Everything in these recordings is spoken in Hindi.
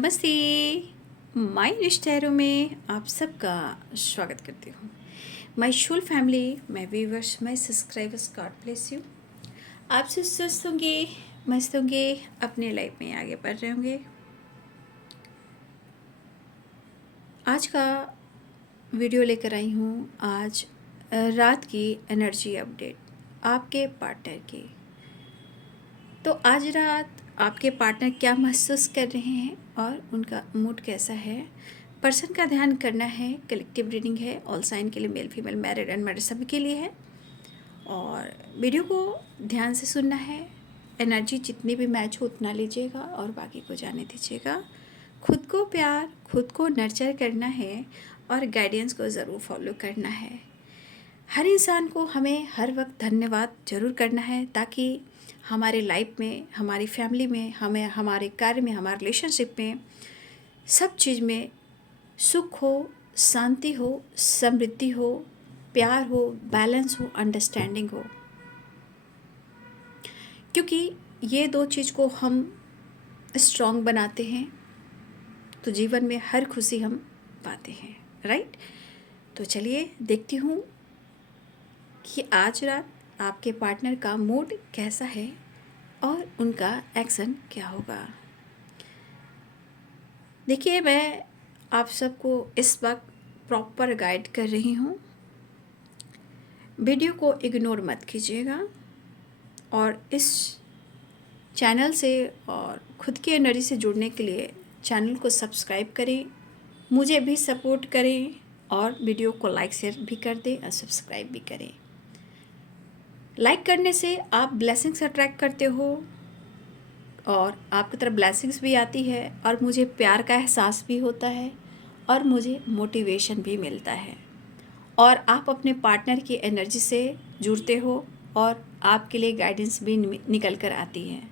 नमस्ते। माय रिश्तेदारों में आप सबका स्वागत करती हूँ। My Shool family, my viewers, my subscribers, God bless you. आप सब स्वस्थ होंगे, मस्त होंगे, अपने लाइफ में आगे बढ़ रहे होंगे। आज का वीडियो लेकर आई हूँ। आज रात की एनर्जी अपडेट आपके पार्टनर की। तो आज रात आपके पार्टनर क्या महसूस कर रहे हैं और उनका मूड कैसा है, पर्सन का ध्यान करना है। कलेक्टिव रीडिंग है, ऑल साइन के लिए, मेल फीमेल, मैरिड अनमैरिड सभी के लिए है। और वीडियो को ध्यान से सुनना है। एनर्जी जितनी भी मैच हो उतना लीजिएगा और बाकी को जाने दीजिएगा। खुद को प्यार, खुद को नर्चर करना है और गाइडेंस को ज़रूर फॉलो करना है। हर इंसान को हमें हर वक्त धन्यवाद ज़रूर करना है, ताकि हमारे लाइफ में, हमारी फैमिली में, हमें हमारे कार्य में, हमारे रिलेशनशिप में, सब चीज़ में सुख हो, शांति हो, समृद्धि हो, प्यार हो, बैलेंस हो, अंडरस्टैंडिंग हो। क्योंकि ये दो चीज़ को हम स्ट्रॉन्ग बनाते हैं तो जीवन में हर खुशी हम पाते हैं, राइट। तो चलिए देखती हूँ कि आज रात आपके पार्टनर का मूड कैसा है और उनका एक्शन क्या होगा। देखिए, मैं आप सबको इस वक्त प्रॉपर गाइड कर रही हूँ। वीडियो को इग्नोर मत कीजिएगा और इस चैनल से और खुद की एनर्जी से जुड़ने के लिए चैनल को सब्सक्राइब करें, मुझे भी सपोर्ट करें और वीडियो को लाइक शेयर भी कर दें और सब्सक्राइब भी करें। लाइक करने से आप ब्लेसिंग्स अट्रैक्ट करते हो और आपकी तरफ ब्लेसिंग्स भी आती है और मुझे प्यार का एहसास भी होता है और मुझे मोटिवेशन भी मिलता है और आप अपने पार्टनर की एनर्जी से जुड़ते हो और आपके लिए गाइडेंस भी निकल कर आती है।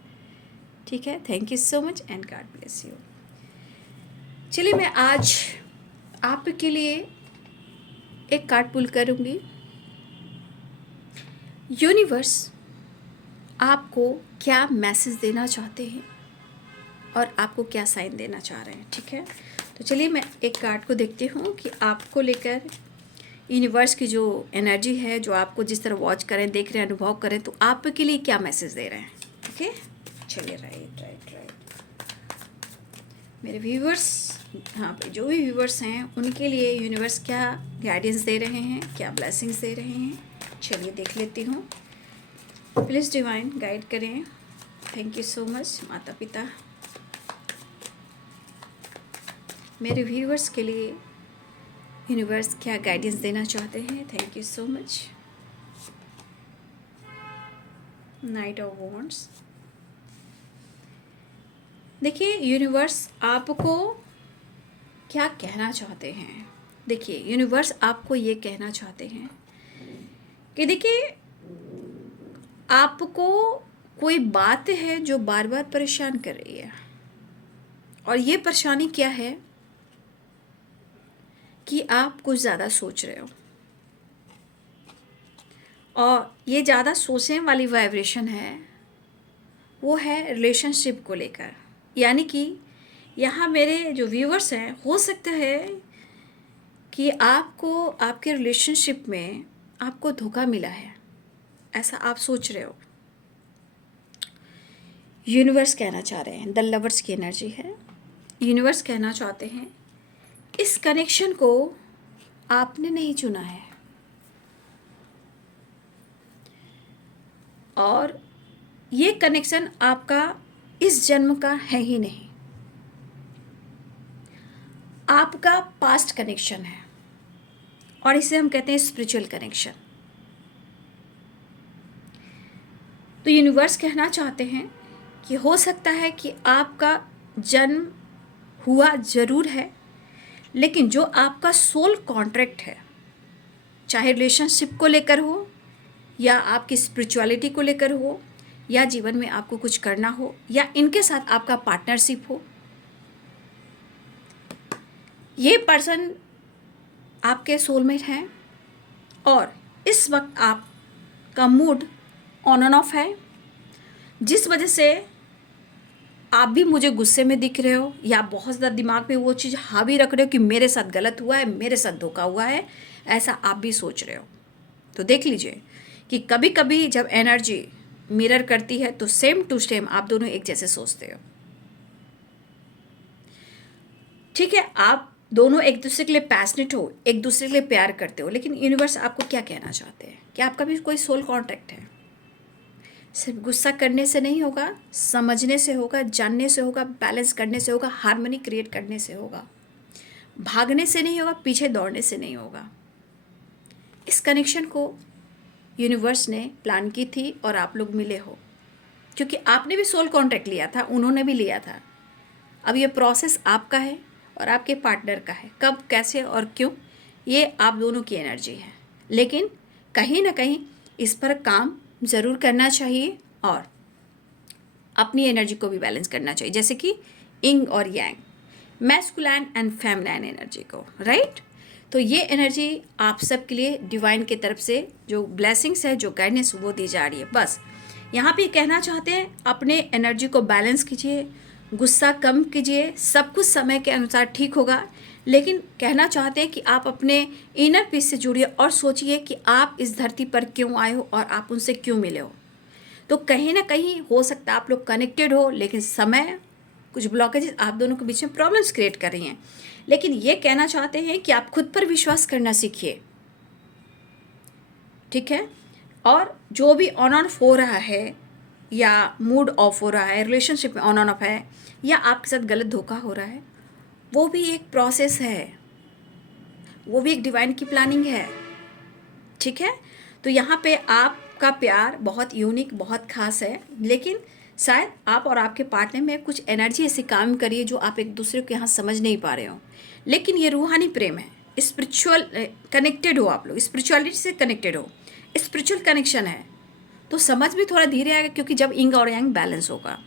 ठीक है, thank you so much and God bless you. चलिए, मैं आज आपके लिए एक कार्ड पुल करूँगी। यूनिवर्स आपको क्या मैसेज देना चाहते हैं और आपको क्या साइन देना चाह रहे हैं, ठीक है। तो चलिए मैं एक कार्ड को देखती हूँ कि आपको लेकर यूनिवर्स की जो एनर्जी है, जो आपको जिस तरह वॉच करें, देख रहे हैं, अनुभव करें, तो आपके लिए क्या मैसेज दे रहे हैं। ठीक है, चलिए राइट राइट राइट मेरे व्यूवर्स, हाँ भाई, जो भी व्यूवर्स हैं उनके लिए यूनिवर्स क्या गाइडेंस दे रहे हैं, क्या ब्लेसिंग्स दे रहे हैं, चलिए देख लेती हूँ। प्लीज़ डिवाइन गाइड करें। थैंक यू सो मच माता पिता। मेरे व्यूवर्स के लिए यूनिवर्स क्या गाइडेंस देना चाहते हैं। Thank you so much. Night of wands. देखिए, यूनिवर्स आपको क्या कहना चाहते हैं। देखिए, यूनिवर्स आपको ये कहना चाहते हैं कि देखिए, आपको कोई बात है जो बार बार परेशान कर रही है और ये परेशानी क्या है कि आप कुछ ज़्यादा सोच रहे हो और ये ज़्यादा सोचने वाली वाइब्रेशन है, वो है रिलेशनशिप को लेकर। यानी कि यहाँ मेरे जो व्यूअर्स हैं, हो सकता है कि आपको आपके रिलेशनशिप में आपको धोखा मिला है, ऐसा आप सोच रहे हो। यूनिवर्स कहना चाह रहे हैं, द लवर्स की एनर्जी है। यूनिवर्स कहना चाहते हैं इस कनेक्शन को आपने नहीं चुना है और ये कनेक्शन आपका इस जन्म का है ही नहीं, आपका पास्ट कनेक्शन है और इसे हम कहते हैं स्पिरिचुअल कनेक्शन। तो यूनिवर्स कहना चाहते हैं कि हो सकता है कि आपका जन्म हुआ ज़रूर है, लेकिन जो आपका सोल कॉन्ट्रैक्ट है, चाहे रिलेशनशिप को लेकर हो या आपकी स्पिरिचुअलिटी को लेकर हो या जीवन में आपको कुछ करना हो या इनके साथ आपका पार्टनरशिप हो, ये पर्सन आपके सोलमेट हैं और इस वक्त आपका मूड ऑन एंड ऑफ है, जिस वजह से आप भी मुझे गुस्से में दिख रहे हो या बहुत ज़्यादा दिमाग पे वो चीज़ हावी रख रहे हो कि मेरे साथ गलत हुआ है, मेरे साथ धोखा हुआ है, ऐसा आप भी सोच रहे हो। तो देख लीजिए कि कभी कभी जब एनर्जी मिरर करती है तो सेम टू सेम आप दोनों एक जैसे सोचते हो। ठीक है, आप दोनों एक दूसरे के लिए पैशनेट हो, एक दूसरे के लिए प्यार करते हो, लेकिन यूनिवर्स आपको क्या कहना चाहते हैं कि आपका भी कोई सोल कॉन्ट्रैक्ट है। सिर्फ गुस्सा करने से नहीं होगा, समझने से होगा, जानने से होगा, बैलेंस करने से होगा, हार्मनी क्रिएट करने से होगा। भागने से नहीं होगा, पीछे दौड़ने से नहीं होगा। इस कनेक्शन को यूनिवर्स ने प्लान की थी और आप लोग मिले हो, क्योंकि आपने भी सोल कॉन्ट्रैक्ट लिया था, उन्होंने भी लिया था। अब ये प्रोसेस आपका है और आपके पार्टनर का है। कब, कैसे और क्यों, ये आप दोनों की एनर्जी है, लेकिन कहीं ना कहीं इस पर काम ज़रूर करना चाहिए और अपनी एनर्जी को भी बैलेंस करना चाहिए, जैसे कि इंग और यांग, मैस्कुलाइन एंड फेमिनाइन एनर्जी को, राइट। तो ये एनर्जी आप सब के लिए डिवाइन की तरफ से जो ब्लेसिंग्स है, जो गाइडेंस वो दी जा रही है। बस यहाँ पे कहना चाहते हैं अपने एनर्जी को बैलेंस कीजिए, गुस्सा कम कीजिए, सब कुछ समय के अनुसार ठीक होगा। लेकिन कहना चाहते हैं कि आप अपने इनर पीस से जुड़िए और सोचिए कि आप इस धरती पर क्यों आए हो और आप उनसे क्यों मिले हो। तो कहीं ना कहीं हो सकता है आप लोग कनेक्टेड हो, लेकिन समय, कुछ ब्लॉकेजेस आप दोनों के बीच में प्रॉब्लम्स क्रिएट कर रही हैं। लेकिन ये कहना चाहते हैं कि आप खुद पर विश्वास करना सीखिए, ठीक है। और जो भी ऑन ऑफ हो रहा है या मूड ऑफ हो रहा है, रिलेशनशिप में ऑन ऑफ है, या आपके साथ गलत धोखा हो रहा है, वो भी एक प्रोसेस है, वो भी एक डिवाइन की प्लानिंग है, ठीक है। तो यहाँ पे आपका प्यार बहुत यूनिक, बहुत खास है, लेकिन शायद आप और आपके पार्टनर में कुछ एनर्जी ऐसी काम करिए जो आप एक दूसरे को यहाँ समझ नहीं पा रहे हो। लेकिन ये रूहानी प्रेम है, स्पिरिचुअल कनेक्टेड हो, आप लोग स्पिरिचुअलिटी से कनेक्टेड हो, स्पिरिचुअल कनेक्शन है, तो समझ भी थोड़ा धीरे आएगा, क्योंकि जब इंग और यांग बैलेंस होगा।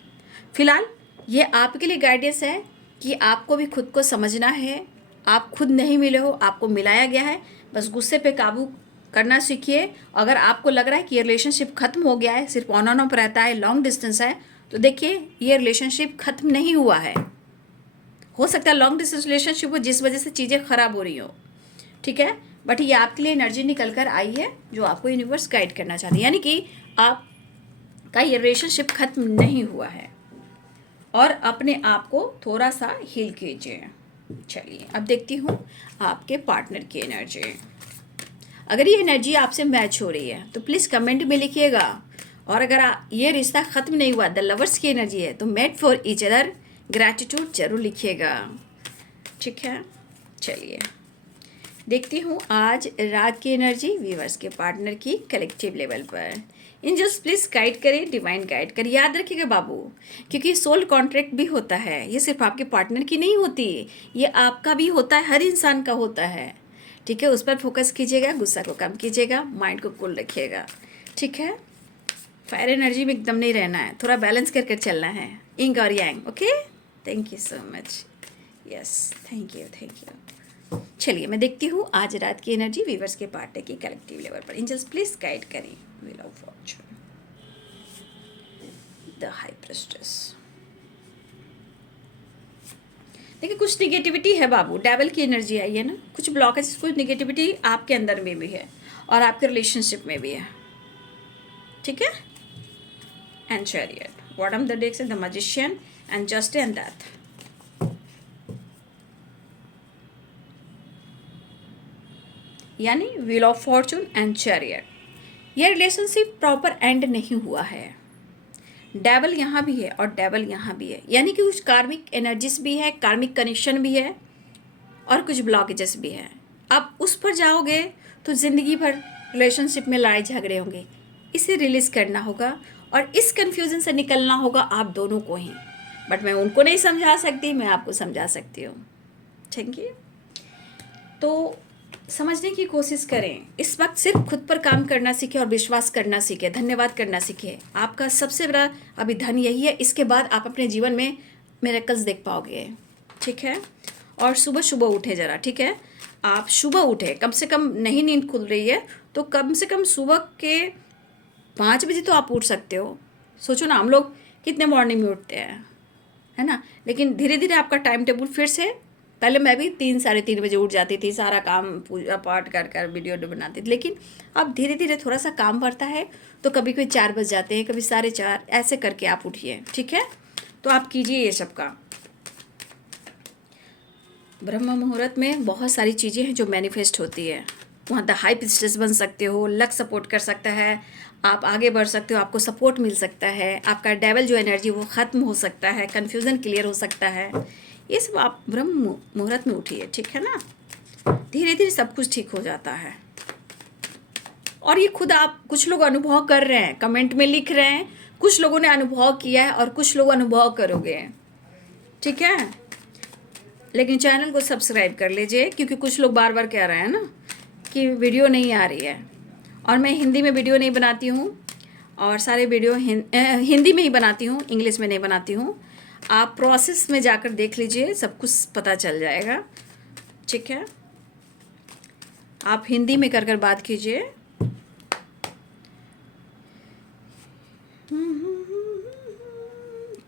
फिलहाल ये आपके लिए गाइडेंस है कि आपको भी खुद को समझना है। आप खुद नहीं मिले हो, आपको मिलाया गया है। बस गुस्से पे काबू करना सीखिए। अगर आपको लग रहा है कि ये रिलेशनशिप ख़त्म हो गया है, सिर्फ ऑन एंड ऑफ रहता है, लॉन्ग डिस्टेंस है, तो देखिए ये रिलेशनशिप ख़त्म नहीं हुआ है। हो सकता है लॉन्ग डिस्टेंस रिलेशनशिप हो जिस वजह से चीज़ें ख़राब हो रही हो, ठीक है। बट ये आपके लिए एनर्जी निकल कर आई है जो आपको यूनिवर्स गाइड करना चाहती है, यानी कि आपका ये रिलेशनशिप ख़त्म नहीं हुआ है और अपने आप को थोड़ा सा हील कीजिए। चलिए अब देखती हूँ आपके पार्टनर की एनर्जी। अगर ये एनर्जी आपसे मैच हो रही है तो प्लीज़ कमेंट में लिखिएगा। और अगर ये रिश्ता ख़त्म नहीं हुआ, द लवर्स की एनर्जी है, तो made for each other gratitude जरूर लिखिएगा, ठीक है। चलिए देखती हूँ आज रात की एनर्जी व्यूअर्स के पार्टनर की कलेक्टिव लेवल पर। एंजल्स प्लीज़ गाइड करें, डिवाइन गाइड करें। याद रखिएगा बाबू, क्योंकि सोल कॉन्ट्रैक्ट भी होता है, ये सिर्फ आपके पार्टनर की नहीं होती, ये आपका भी होता है, हर इंसान का होता है, ठीक है। उस पर फोकस कीजिएगा, गुस्सा को कम कीजिएगा, माइंड को कूल रखिएगा, ठीक है। फायर एनर्जी में एकदम नहीं रहना है, थोड़ा बैलेंस करके चलना है, इंग और yang, okay. Thank you so much, yes, thank you. चलिए मैं देखती हूँ आज रात की एनर्जी व्यूअर्स के पार्टनर की कलेक्टिव लेवल पर। एंजल्स प्लीज गाइड करें। Wheel of fortune, the high priestess. देखिए कुछ निगेटिविटी है बाबू, डेविल की एनर्जी आई है ना, कुछ ब्लॉकेज, कुछ निगेटिविटी आपके अंदर में भी है और आपके रिलेशनशिप में भी है, ठीक है। And chariot, bottom the deck से the magician and just and death. यानी wheel of fortune and chariot. यह रिलेशनशिप प्रॉपर एंड नहीं हुआ है, डेवल यहाँ भी है और डेवल यहाँ भी है, यानी कि कुछ कार्मिक एनर्जीज भी है, कार्मिक कनेक्शन भी है और कुछ ब्लॉकेजेस भी है। आप उस पर जाओगे तो ज़िंदगी भर रिलेशनशिप में लड़ाई झगड़े होंगे, इसे रिलीज़ करना होगा और इस कन्फ्यूज़न से निकलना होगा आप दोनों को ही। बट मैं उनको नहीं समझा सकती, मैं आपको समझा सकती हूँ, ठीक है। तो समझने की कोशिश करें, इस वक्त सिर्फ खुद पर काम करना सीखें और विश्वास करना सीखें, धन्यवाद करना सीखें। आपका सबसे बड़ा अभी धन यही है, इसके बाद आप अपने जीवन में मिरेकल्स देख पाओगे, ठीक है। और सुबह सुबह उठे ज़रा, ठीक है। आप सुबह उठे, कम से कम नहीं नींद खुल रही है तो कम से कम सुबह के 5 बजे तो आप उठ सकते हो। सोचो ना, हम लोग कितने मॉर्निंग में उठते हैं, है ना। लेकिन धीरे धीरे आपका टाइम टेबल फिर से, पहले मैं भी 3 साढ़े 3 बजे उठ जाती थी, सारा काम पूजा पाठ कर कर वीडियो बनाती थी, लेकिन अब धीरे धीरे थोड़ा सा काम बढ़ता है, तो कभी कभी 4 बज जाते हैं, कभी 4:30, ऐसे करके आप उठिए, ठीक है। तो आप कीजिए ये सब काम। ब्रह्म मुहूर्त में बहुत सारी चीज़ें हैं जो मैनिफेस्ट होती है। वहाँ द हाई प्रिस्टेस बन सकते हो, लक सपोर्ट कर सकता है, आप आगे बढ़ सकते हो, आपको सपोर्ट मिल सकता है, आपका डेवल जो एनर्जी वो ख़त्म हो सकता है, कन्फ्यूज़न क्लियर हो सकता है। ये सब आप ब्रह्म मुहूर्त में उठिए, ठीक है ना। धीरे धीरे सब कुछ ठीक हो जाता है। और ये खुद आप कुछ लोग अनुभव कर रहे हैं, कमेंट में लिख रहे हैं, कुछ लोगों ने अनुभव किया है और कुछ लोग अनुभव करोगे, ठीक है। लेकिन चैनल को सब्सक्राइब कर लीजिए, क्योंकि कुछ लोग बार बार कह रहे हैं ना कि वीडियो नहीं आ रही है, और मैं हिंदी में वीडियो नहीं बनाती हूँ, और सारे वीडियो हिंदी में ही बनाती हूँ, इंग्लिश में नहीं बनाती हूँ। आप प्रोसेस में जाकर देख लीजिए, सब कुछ पता चल जाएगा, ठीक है। आप हिंदी में कर बात कीजिए।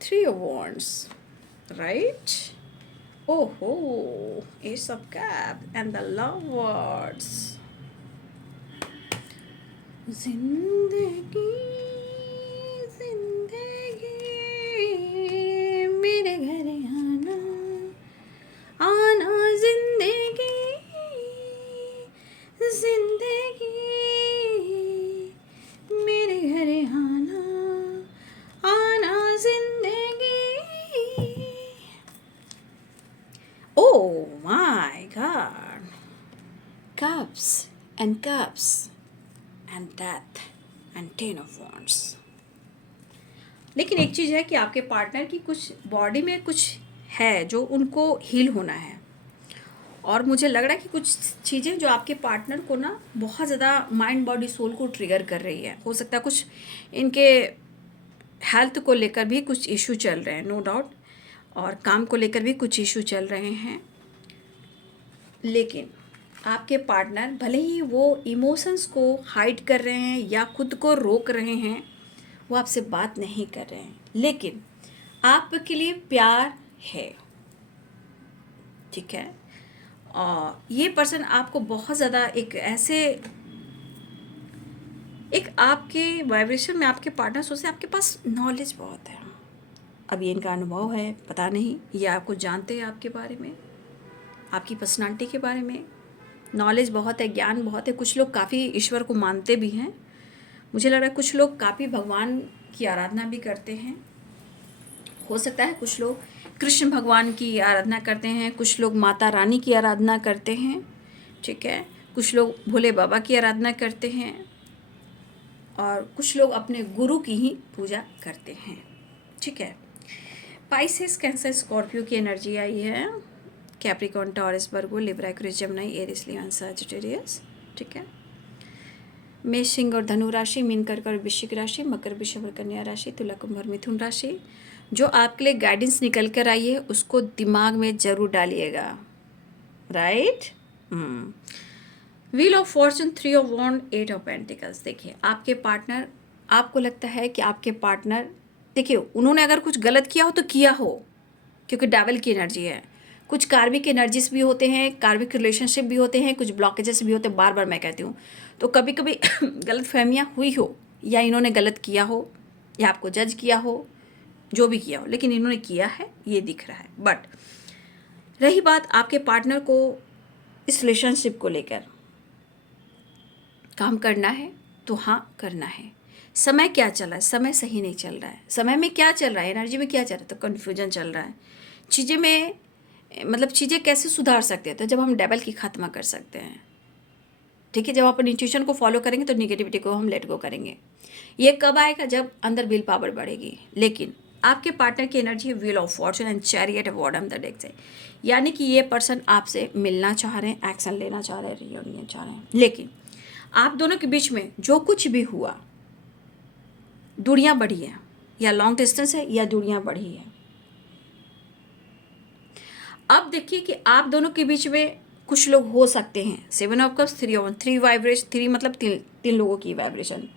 Three of Wands, right? Oh, Ace of Cups and the Lovers. जिंदगी जिंदगी मेरे घर आना आना, जिंदगी जिंदगी मेरे घर आना आना, जिंदगी। Oh my God, cups and cups and death and 10 of wands। लेकिन एक चीज़ है कि आपके पार्टनर की कुछ बॉडी में कुछ है जो उनको हील होना है, और मुझे लग रहा है कि कुछ चीज़ें जो आपके पार्टनर को ना बहुत ज़्यादा माइंड बॉडी सोल को ट्रिगर कर रही है। हो सकता है कुछ इनके हेल्थ को लेकर भी कुछ इशू चल रहे हैं, नो डाउट, और काम को लेकर भी कुछ इशू चल रहे हैं। लेकिन आपके पार्टनर भले ही वो इमोशंस को हाइड कर रहे हैं या खुद को रोक रहे हैं, वो आपसे बात नहीं कर रहे हैं, लेकिन आपके लिए प्यार है, ठीक है। और ये पर्सन आपको बहुत ज़्यादा एक आपके वाइब्रेशन में आपके पार्टनर सोचते हैं, आपके पास नॉलेज बहुत है। अब ये इनका अनुभव है, पता नहीं, ये आपको जानते हैं, आपके बारे में, आपकी पर्सनालिटी के बारे में नॉलेज बहुत है, ज्ञान बहुत है। कुछ लोग काफ़ी ईश्वर को मानते भी हैं, मुझे लग रहा है कुछ लोग काफ़ी भगवान की आराधना भी करते हैं। हो सकता है कुछ लोग कृष्ण भगवान की आराधना करते हैं, कुछ लोग माता रानी की आराधना करते हैं, ठीक है, कुछ लोग भोले बाबा की आराधना करते हैं, और कुछ लोग अपने गुरु की ही पूजा करते हैं, ठीक है। पाइसेस, कैंसर, स्कॉर्पियो की एनर्जी आई है, कैप्रिकॉर्न, टॉरस, वर्गो, लिब्रा, एक्वेरियस, जेमिनी, एरिस, लियो, सजिटेरियस, ठीक है। मेष, सिंह और धनु राशि, मीन, कर्क और वृश्चिक राशि, मकर, वृषभ और कन्या राशि, तुला, कुंभ और मिथुन राशि। जो आपके लिए गाइडेंस निकल कर आई है उसको दिमाग में जरूर डालिएगा, right. Wheel of fortune, 3 of wand, 8 of pentacles. देखिए आपके पार्टनर, आपको लगता है कि आपके पार्टनर, देखिए उन्होंने अगर कुछ गलत किया हो तो किया हो, क्योंकि डेविल की एनर्जी है। कुछ कार्मिक एनर्जीज भी होते हैं, कार्मिक रिलेशनशिप भी होते हैं, कुछ ब्लॉकेजेस भी होते हैं, बार बार मैं कहती हूँ। तो कभी कभी गलत फहमियाँ हुई हो, या इन्होंने गलत किया हो, या आपको जज किया हो, जो भी किया हो, लेकिन इन्होंने किया है, ये दिख रहा है। बट रही बात आपके पार्टनर को इस रिलेशनशिप को लेकर काम करना है, तो हाँ करना है। समय क्या चल रहा है, समय सही नहीं चल रहा है। समय में क्या चल रहा है, एनर्जी में क्या चल रहा है, तो कन्फ्यूजन चल रहा है। चीज़ें में मतलब चीज़ें कैसे सुधार सकते हैं, तो जब हम डेवल की खात्मा कर सकते हैं, ठीक है। जब अपन इंट्यूशन को फॉलो करेंगे तो निगेटिविटी को हम लेट गो करेंगे। ये कब आएगा, जब अंदर विल पावर बढ़ेगी। लेकिन आपके पार्टनर की एनर्जी है wheel of fortune and chariot of bottom the deck से, यानी कि ये पर्सन आपसे मिलना चाह रहे हैं, एक्शन लेना चाह रहे हैं, रियूनियन चाह रहे हैं। लेकिन आप दोनों के बीच में जो कुछ भी हुआ, दूरियां बढ़ी है, या लॉन्ग डिस्टेंस है, या दूरियां बढ़ी है। अब देखिए कि आप दोनों के बीच में कुछ लोग हो सकते हैं, 7 ऑफ कप्स, 3 ऑफ 3 वाइब्रेशन, 3 मतलब तीन लोगों की वाइब्रेशन।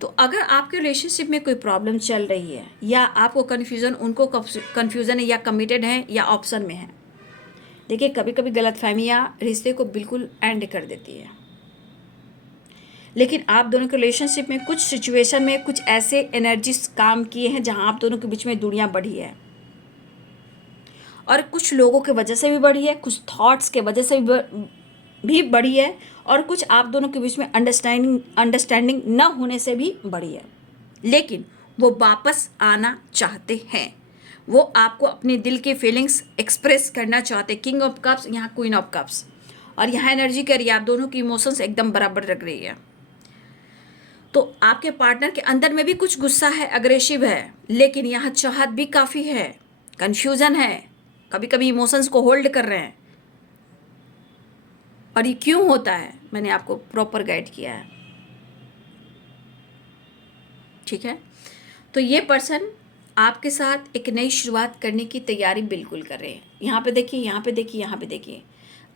तो अगर आपके रिलेशनशिप में कोई प्रॉब्लम चल रही है या आपको कन्फ्यूज़न, उनको कन्फ्यूज़न है या कमिटेड है या ऑप्शन में है, देखिए कभी कभी गलतफहमियाँ रिश्ते को बिल्कुल एंड कर देती है। लेकिन आप दोनों के रिलेशनशिप में कुछ सिचुएशन में कुछ ऐसे एनर्जीज काम किए हैं जहाँ आप दोनों के बीच में दूरियाँ बढ़ी है, और कुछ लोगों के वजह से भी बढ़ी है, कुछ थॉट्स के वजह से भी बढ़ी है, और कुछ आप दोनों के बीच में अंडरस्टैंडिंग न होने से भी बढ़ी है। लेकिन वो वापस आना चाहते हैं, वो आपको अपने दिल के फीलिंग्स एक्सप्रेस करना चाहते हैं। किंग ऑफ कप्स, यहाँ क्वीन ऑफ कप्स, और यहाँ एनर्जी कर रही है, आप दोनों की इमोशंस एकदम बराबर रख रही है। तो आपके पार्टनर के अंदर में भी कुछ गुस्सा है, अग्रेसिव है, लेकिन यहाँ चाहत भी काफ़ी है, कन्फ्यूज़न है, कभी कभी इमोशंस को होल्ड कर रहे हैं। और ये क्यों होता है, मैंने आपको प्रॉपर गाइड किया है, ठीक है। तो ये पर्सन आपके साथ एक नई शुरुआत करने की तैयारी बिल्कुल कर रहे हैं। यहाँ पे देखिए, यहाँ पे देखिए, यहाँ पे देखिए।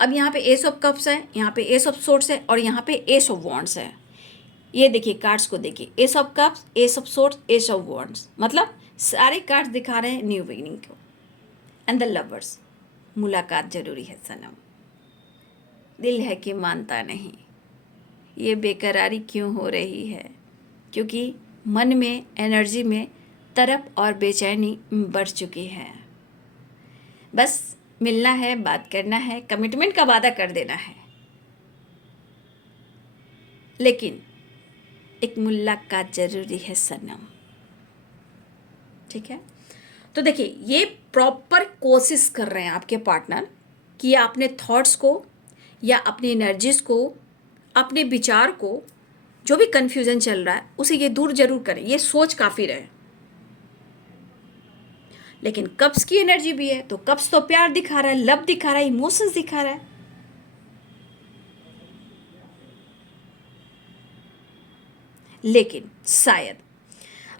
अब यहाँ पे एस ऑफ कप्स है, यहाँ पे एस ऑफ सोर्ट्स है, और यहाँ पे एस ऑफ वॉन्ड्स है। ये देखिए कार्ड्स को देखिए, S of cups, S of sorts, S of wands, मतलब सारे कार्ड्स दिखा रहे हैं न्यू बिगिनिंग को। एंड द लवर्स, मुलाकात जरूरी है सनम, दिल है कि मानता नहीं, ये बेकरारी क्यों हो रही है, क्योंकि मन में, एनर्जी में तड़प और बेचैनी बढ़ चुकी है। बस मिलना है, बात करना है, कमिटमेंट का वादा कर देना है, लेकिन एक मुलाकात जरूरी है सनम, ठीक है। तो देखिए ये प्रॉपर कोशिश कर रहे हैं आपके पार्टनर कि अपने थॉट्स को या अपनी एनर्जीज को, अपने विचार को, जो भी कन्फ्यूज़न चल रहा है उसे ये दूर जरूर करें, ये सोच काफ़ी रहे। लेकिन कप्स की एनर्जी भी है, तो कप्स तो प्यार दिखा रहा है, लव दिखा रहा है, इमोशंस दिखा रहा है। लेकिन शायद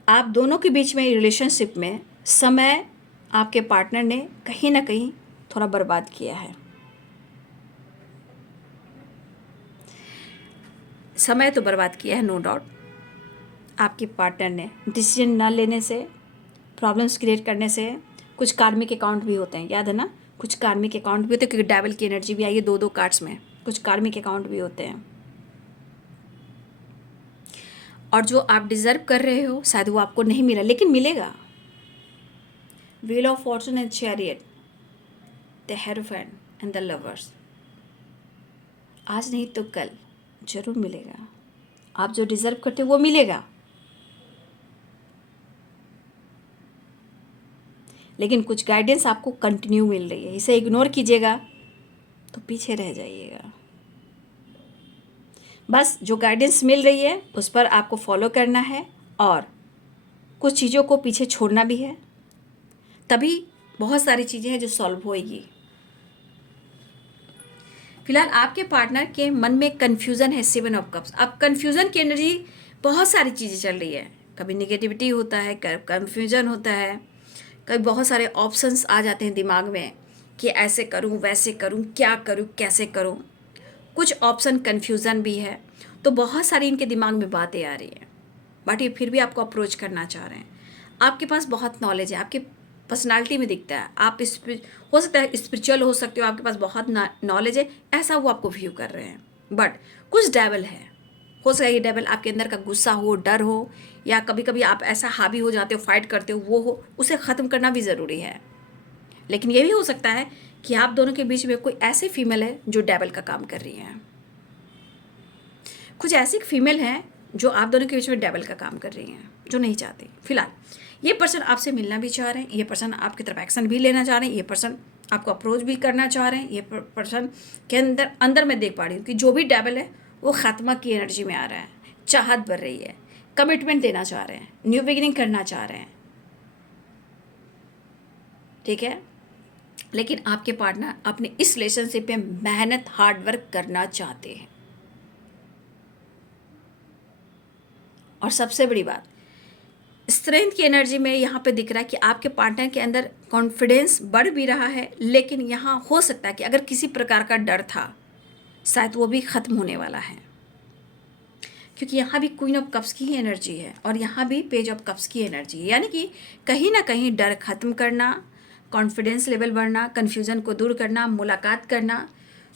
आप दोनों के बीच में रिलेशनशिप में समय आपके पार्टनर ने कहीं ना कहीं थोड़ा बर्बाद किया है। समय तो बर्बाद किया है, नो डाउट। आपके पार्टनर ने डिसीजन ना लेने से, प्रॉब्लम्स क्रिएट करने से, कुछ कार्मिक अकाउंट भी होते हैं, याद है ना, कुछ कार्मिक अकाउंट भी होते हैं, क्योंकि डेविल की एनर्जी भी आई है दो कार्ड्स में, कुछ कार्मिक अकाउंट भी होते हैं। और जो आप डिजर्व कर रहे हो शायद वो आपको नहीं मिला, लेकिन मिलेगा। Wheel of fortune and chariot, the hierophant and the lovers, आज नहीं तो कल जरूर मिलेगा। आप जो डिजर्व करते हो वो मिलेगा, लेकिन कुछ गाइडेंस आपको कंटिन्यू मिल रही है, इसे इग्नोर कीजिएगा तो पीछे रह जाइएगा। बस जो गाइडेंस मिल रही है उस पर आपको फॉलो करना है, और कुछ चीज़ों को पीछे छोड़ना भी है, तभी बहुत सारी चीज़ें हैं जो सॉल्व होएगी। फिलहाल आपके पार्टनर के मन में कन्फ्यूज़न है, 7 ऑफ कप्स। अब कन्फ्यूज़न की एनर्जी, बहुत सारी चीज़ें चल रही है, कभी नेगेटिविटी होता है, कन्फ्यूज़न होता है, कभी बहुत सारे ऑप्शंस आ जाते हैं दिमाग में कि ऐसे करूं, वैसे करूं, क्या करूं, कैसे करूं। कुछ ऑप्शन कन्फ्यूज़न भी है, तो बहुत सारी इनके दिमाग में बातें आ रही हैं, बट ये फिर भी आपको अप्रोच करना चाह रहे हैं। आपके पास बहुत नॉलेज है, आपकी पर्सनालिटी में दिखता है, आप हो सकता है स्पिरिचुअल हो सकते हो, आपके पास बहुत नॉलेज है, ऐसा वो आपको व्यू कर रहे हैं। बट कुछ डेविल है, हो सकता है ये डेविल आपके अंदर का गुस्सा हो, डर हो, या कभी कभी आप ऐसा हावी हो जाते हो, फाइट करते हो, वो हो, उसे ख़त्म करना भी ज़रूरी है। लेकिन ये भी हो सकता है कि आप दोनों के बीच में कोई ऐसी फीमेल है जो डेविल का काम कर रही है, कुछ ऐसी फीमेल हैं जो आप दोनों के बीच में डेविल का काम कर रही हैं, जो नहीं चाहती। फिलहाल ये पर्सन आपसे मिलना भी चाह रहे हैं, ये पर्सन आपकी तरफ एक्शन भी लेना चाह रहे हैं, ये पर्सन आपको अप्रोच भी करना चाह रहे हैं। ये पर्सन के अंदर मैं देख पा रही हूँ कि जो भी डेविल है वो खात्मा की एनर्जी में आ रहा है, चाहत बढ़ रही है, कमिटमेंट देना चाह रहे हैं, न्यू बिगिनिंग करना चाह रहे हैं, ठीक है। लेकिन आपके पार्टनर अपने इस रिलेशनशिप में मेहनत, हार्डवर्क करना चाहते हैं। और सबसे बड़ी बात, स्ट्रेंथ की एनर्जी में यहाँ पे दिख रहा है कि आपके पार्टनर के अंदर कॉन्फिडेंस बढ़ भी रहा है, लेकिन यहाँ हो सकता है कि अगर किसी प्रकार का डर था शायद वो भी ख़त्म होने वाला है, क्योंकि यहाँ भी क्वीन ऑफ कप्स की ही एनर्जी है और यहाँ भी पेज ऑफ कप्स की एनर्जी है, यानी कि कहीं ना कहीं डर ख़त्म करना, कॉन्फिडेंस लेवल बढ़ना, कन्फ्यूज़न को दूर करना, मुलाकात करना,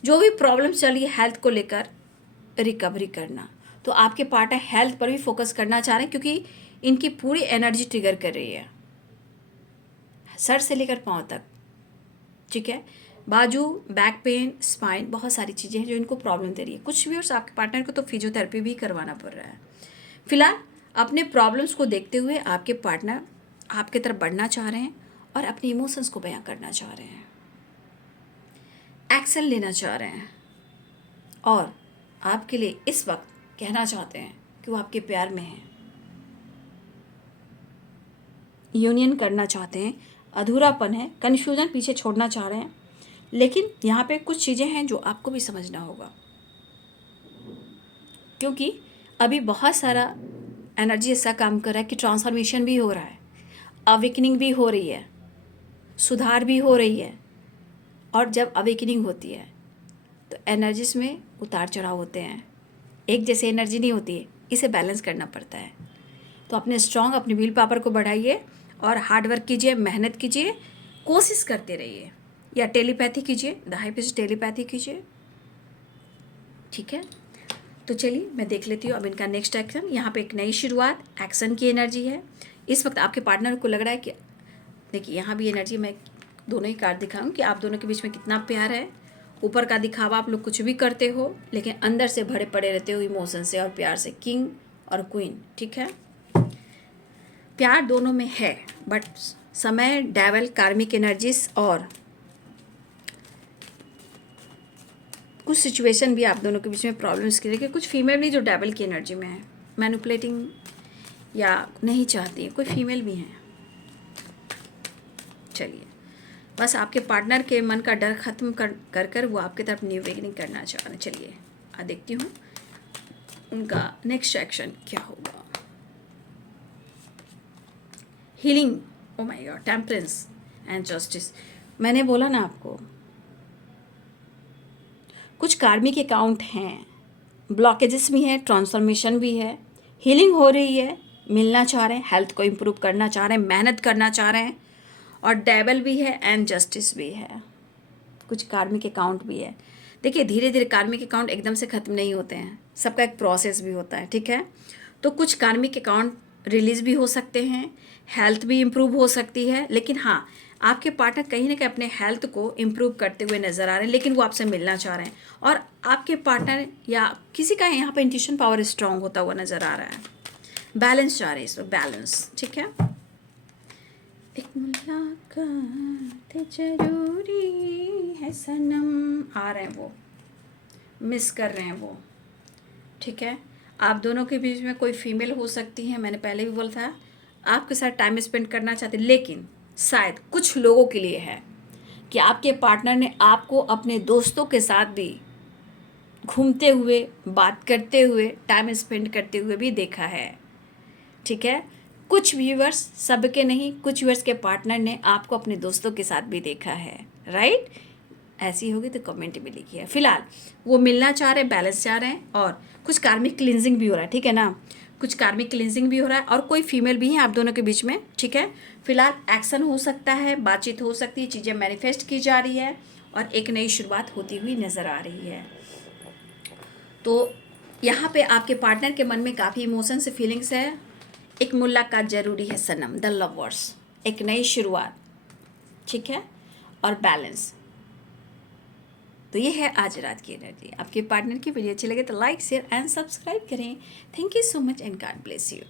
जो भी प्रॉब्लम चल रही है हेल्थ को लेकर रिकवरी करना। तो आपके पार्टनर हेल्थ पर भी फोकस करना चाह रहे हैं क्योंकि इनकी पूरी एनर्जी ट्रिगर कर रही है सर से लेकर पाँव तक, ठीक है। बाजू, बैक पेन, स्पाइन, बहुत सारी चीज़ें हैं जो इनको प्रॉब्लम दे रही है। कुछ भी और आपके पार्टनर को तो फिजियोथेरेपी भी करवाना पड़ रहा है। फिलहाल अपने प्रॉब्लम्स को देखते हुए आपके पार्टनर आपके तरफ बढ़ना चाह रहे हैं और अपने इमोशंस को बयां करना चाह रहे हैं, एक्शन लेना चाह रहे हैं और आपके लिए इस वक्त कहना चाहते हैं कि वो आपके प्यार में हैं, यूनियन करना चाहते हैं, अधूरापन है, कन्फ्यूजन पीछे छोड़ना चाह रहे हैं। लेकिन यहाँ पे कुछ चीज़ें हैं जो आपको भी समझना होगा, क्योंकि अभी बहुत सारा एनर्जी ऐसा काम कर रहा है कि ट्रांसफॉर्मेशन भी हो रहा है, अवेकनिंग भी हो रही है, सुधार भी हो रही है। और जब अवेकनिंग होती है तो एनर्जीज में उतार चढ़ाव होते हैं, एक जैसे एनर्जी नहीं होती है, इसे बैलेंस करना पड़ता है। तो अपने स्ट्रॉन्ग, अपने विल पावर को बढ़ाइए और हार्ड वर्क कीजिए, मेहनत कीजिए, कोशिश करते रहिए, या टेलीपैथी कीजिए, 2.5% टेलीपैथी कीजिए, ठीक है। तो चलिए मैं देख लेती हूँ अब इनका नेक्स्ट एक्शन। यहाँ पे एक नई शुरुआत, एक्शन की एनर्जी है। इस वक्त आपके पार्टनर को लग रहा है कि देखिए यहाँ भी एनर्जी, मैं दोनों ही कार्ड दिखाऊँ कि आप दोनों के बीच में कितना प्यार है। ऊपर का दिखावा आप लोग कुछ भी करते हो लेकिन अंदर से भरे पड़े रहते हो इमोशन से और प्यार से, किंग और क्वीन, ठीक है। प्यार दोनों में है बट समय, डेविल, कार्मिक एनर्जीज और कुछ सिचुएशन भी आप दोनों के बीच में प्रॉब्लम्स की, लेकिन कुछ फीमेल भी जो डेविल की एनर्जी में है, मैनिपुलेटिंग या नहीं चाहती, कोई फीमेल भी हैं। चलिए बस आपके पार्टनर के मन का डर खत्म कर कर वो आपकी तरफ न्यू बिगिनिंग करना चाह रहे हैं। चलिए देखती हूँ उनका नेक्स्ट एक्शन क्या होगा। Healing, oh my God, temperance and justice. मैंने बोला ना आपको, कुछ कार्मिक अकाउंट हैं, ब्लॉकेजेस भी हैं, ट्रांसफॉर्मेशन भी है, हीलिंग हो रही है, मिलना चाह रहे हैं, हेल्थ को इम्प्रूव करना चाह रहे हैं, मेहनत करना चाह रहे हैं, और डेविल भी है एंड जस्टिस भी है। कुछ कार्मिक अकाउंट भी है। देखिए धीरे धीरे कार्मिक अकाउंट एकदम से ख़त्म नहीं होते हैं, सबका एक प्रोसेस भी होता है, ठीक है। तो कुछ कार्मिक अकाउंट रिलीज़ भी हो सकते हैं, हेल्थ भी इम्प्रूव हो सकती है, लेकिन हाँ आपके पार्टनर कहीं ना कहीं अपने हेल्थ को इम्प्रूव करते हुए नज़र आ रहे हैं, लेकिन वो आपसे मिलना चाह रहे हैं। और आपके पार्टनर या किसी का यहाँ पर इंट्यूशन पावर स्ट्रांग होता हुआ नज़र आ रहा है। बैलेंस चाह रहे हैं, इसमें बैलेंस, ठीक है। एक मुलाकात जरूरी है सनम, आ रहे हैं वो, मिस कर रहे हैं वो, ठीक है। आप दोनों के बीच में कोई फीमेल हो सकती है, मैंने पहले भी बोला था, आपके साथ टाइम स्पेंड करना चाहते, लेकिन शायद कुछ लोगों के लिए है कि आपके पार्टनर ने आपको अपने दोस्तों के साथ भी घूमते हुए, बात करते हुए, टाइम स्पेंड करते हुए भी देखा है, ठीक है। कुछ व्यूअर्स, सबके नहीं, कुछ व्यूअर्स के पार्टनर ने आपको अपने दोस्तों के साथ भी देखा है, राइट। ऐसी होगी तो कमेंट में लिखिए। फिलहाल वो मिलना चाह रहे हैं, बैलेंस चाह रहे हैं, और कुछ कार्मिक क्लिनजिंग भी हो रहा है, ठीक है ना। कुछ कार्मिक क्लिनजिंग भी हो रहा है और कोई फीमेल भी है आप दोनों के बीच में, ठीक है। फिलहाल एक्शन हो सकता है, बातचीत हो सकती है, चीज़ें मैनिफेस्ट की जा रही है और एक नई शुरुआत होती हुई नज़र आ रही है। तो यहाँ पे आपके पार्टनर के मन में काफ़ी इमोशन से फीलिंग्स है। एक मुलाकात जरूरी है सनम, द लवर्स, एक नई शुरुआत, ठीक है, और बैलेंस। तो ये है आज रात की एनर्जी। आपके पार्टनर की वीडियो अच्छी लगे तो लाइक, शेयर एंड सब्सक्राइब करें। Thank you so much and God bless you.